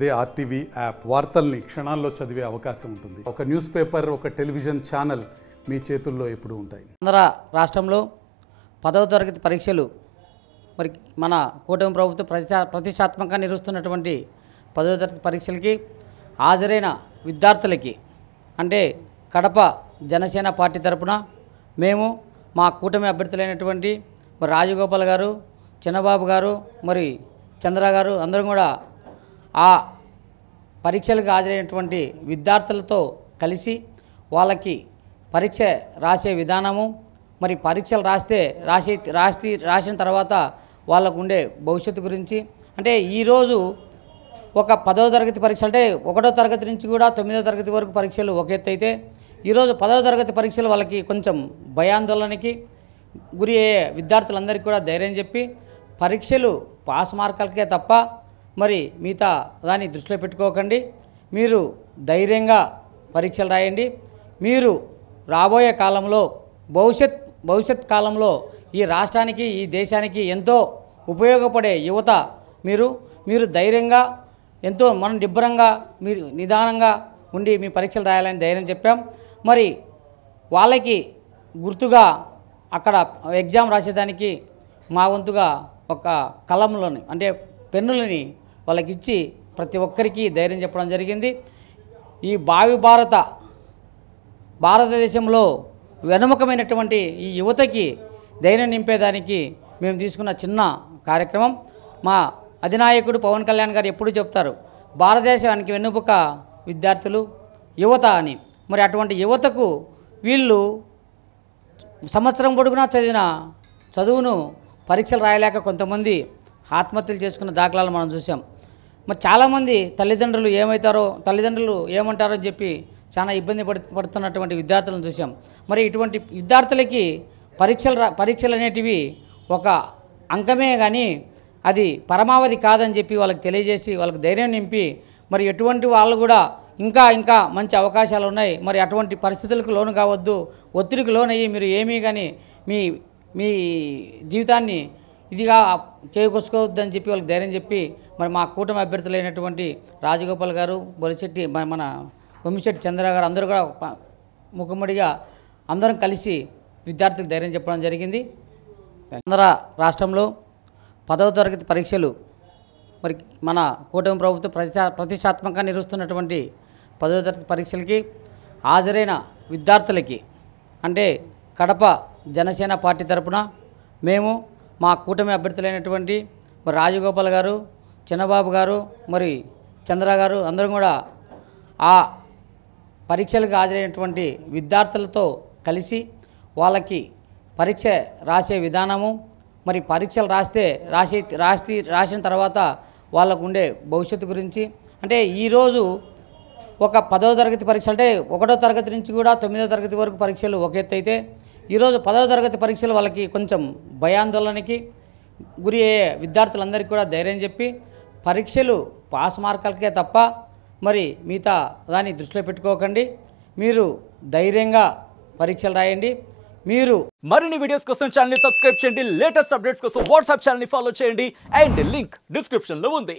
అదే RTV app వార్తల్ని క్షణాల్లో చదివే అవకాశం ఉంటుంది. ఒక న్యూస్ పేపర్, ఒక టెలివిజన్ ఛానల్ మీ చేతుల్లో ఎప్పుడూ ఉంటాయి. ఆంధ్ర రాష్ట్రంలో 10వ తరగతి పరీక్షలు మరి మన కూటమి ప్రభుత్వం ప్రతిష్టాత్మకంగా నిర్వహిస్తున్నటువంటి 10వ తరగతి పరీక్షలకి హాజరైన విద్యార్థులకి అంటే కడప జనసేన పార్టీ తరపున మేము మా కూటమి అభ్యర్థులైనటువంటి మరి రాజగోపాల్ గారు, చిన్నబాబు గారు, మరి చంద్ర గారు అందరం కూడా ఆ పరీక్షలకు హాజరైనటువంటి విద్యార్థులతో కలిసి వాళ్ళకి పరీక్ష రాసే విధానము, మరి పరీక్షలు రాసిన తర్వాత వాళ్ళకు ఉండే భవిష్యత్తు గురించి అంటే ఈరోజు ఒక 10వ తరగతి పరీక్ష అంటే 1వ తరగతి నుంచి కూడా 9వ తరగతి వరకు పరీక్షలు ఒక ఎత్తు అయితే ఈరోజు 10వ తరగతి పరీక్షలు వాళ్ళకి కొంచెం భయాందోళనకి గురి అయ్యే విద్యార్థులందరికీ కూడా ధైర్యం చెప్పి పరీక్షలు పాస్ మార్కులకే తప్ప మరి మిగతా దాన్ని దృష్టిలో పెట్టుకోకండి, మీరు ధైర్యంగా పరీక్షలు రాయండి, మీరు రాబోయే కాలంలో భవిష్యత్ కాలంలో ఈ రాష్ట్రానికి ఈ దేశానికి ఎంతో ఉపయోగపడే యువత మీరు ధైర్యంగా ఎంతో నిబ్బరంగా మీరు నిదానంగా ఉండి మీ పరీక్షలు రాయాలని ధైర్యం చెప్పాం. మరి వాళ్ళకి గుర్తుగా అక్కడ ఎగ్జామ్ రాసేదానికి మా వంతుగా ఒక కలంలోని అంటే పెన్నులని వాళ్ళకి ఇచ్చి ప్రతి ఒక్కరికి ధైర్యం చెప్పడం జరిగింది. ఈ భారతదేశంలో వెనుముకమైనటువంటి ఈ యువతకి ధైర్యం నింపేదానికి మేము తీసుకున్న చిన్న కార్యక్రమం. మా అధినాయకుడు పవన్ కళ్యాణ్ గారు ఎప్పుడు చెప్తారు భారతదేశానికి వెన్నుముక విద్యార్థులు యువత అని. మరి అటువంటి యువతకు వీళ్ళు సంవత్సరం పొడుగునా చదివిన చదువును పరీక్షలు రాయలేక కొంతమంది ఆత్మహత్యలు చేసుకున్న దాఖలాలు మనం చూసాం. మరి చాలామంది తల్లిదండ్రులు ఏమంటారో అని చెప్పి చాలా ఇబ్బంది పడుతున్నటువంటి విద్యార్థులను చూసాం. మరి ఇటువంటి విద్యార్థులకి పరీక్షలు అనేటివి ఒక అంకమే కానీ అది పరమావధి కాదని చెప్పి వాళ్ళకి తెలియజేసి వాళ్ళకి ధైర్యం నింపి మరి ఎటువంటి వాళ్ళు కూడా ఇంకా మంచి అవకాశాలు ఉన్నాయి, మరి అటువంటి పరిస్థితులకు లోను కావద్దు, ఒత్తిడికి లోనయ్యి మీరు ఏమీ కానీ మీ జీవితాన్ని ఇదిగా చేకూర్చుకోవద్దని చెప్పి వాళ్ళకి ధైర్యం చెప్పి మరి మా కూటమి అభ్యర్థులైనటువంటి రాజగోపాల్ గారు, బొలిశెట్టి, మన వంశెట్టి చంద్ర గారు అందరూ కూడా ముఖముడిగా అందరం కలిసి విద్యార్థులకు ధైర్యం చెప్పడం జరిగింది. ఆంధ్ర రాష్ట్రంలో 10వ తరగతి పరీక్షలు మరి మన కూటమి ప్రభుత్వం ప్రతిష్టాత్మకంగా నిర్వహిస్తున్నటువంటి 10వ తరగతి పరీక్షలకి హాజరైన విద్యార్థులకి అంటే కడప జనసేన పార్టీ తరపున మేము మా కూటమి అభ్యర్థులైనటువంటి మరి రాజగోపాల్ గారు, చిన్నబాబు గారు, మరి చంద్ర గారు అందరం కూడా ఆ పరీక్షలకు హాజరైనటువంటి విద్యార్థులతో కలిసి వాళ్ళకి పరీక్ష రాసే విధానము, మరి పరీక్షలు రాసిన తర్వాత వాళ్ళకు ఉండే భవిష్యత్తు గురించి అంటే ఈరోజు ఒక 10వ తరగతి పరీక్ష అంటే 1వ తరగతి నుంచి కూడా 9వ తరగతి వరకు పరీక్షలు ఒక ఎత్తు అయితే ఈరోజు 10వ తరగతి పరీక్షలు వాళ్ళకి కొంచెం భయాందోళనకి గురి అయ్యే విద్యార్థులందరికీ కూడా ధైర్యం చెప్పి పరీక్షలు పాస్ మార్కులకే తప్ప మరి మిగతా దాన్ని దృష్టిలో పెట్టుకోకండి, మీరు ధైర్యంగా పరీక్షలు రాయండి. మీరు మరిన్ని వీడియోస్ కోసం ఛానల్ ని సబ్స్క్రైబ్ చేయండి, లేటెస్ట్ అప్డేట్స్ కోసం వాట్సాప్ ఛానల్ ని ఫాలో చేయండి అండ్ లింక్ డిస్క్రిప్షన్ లో ఉంది.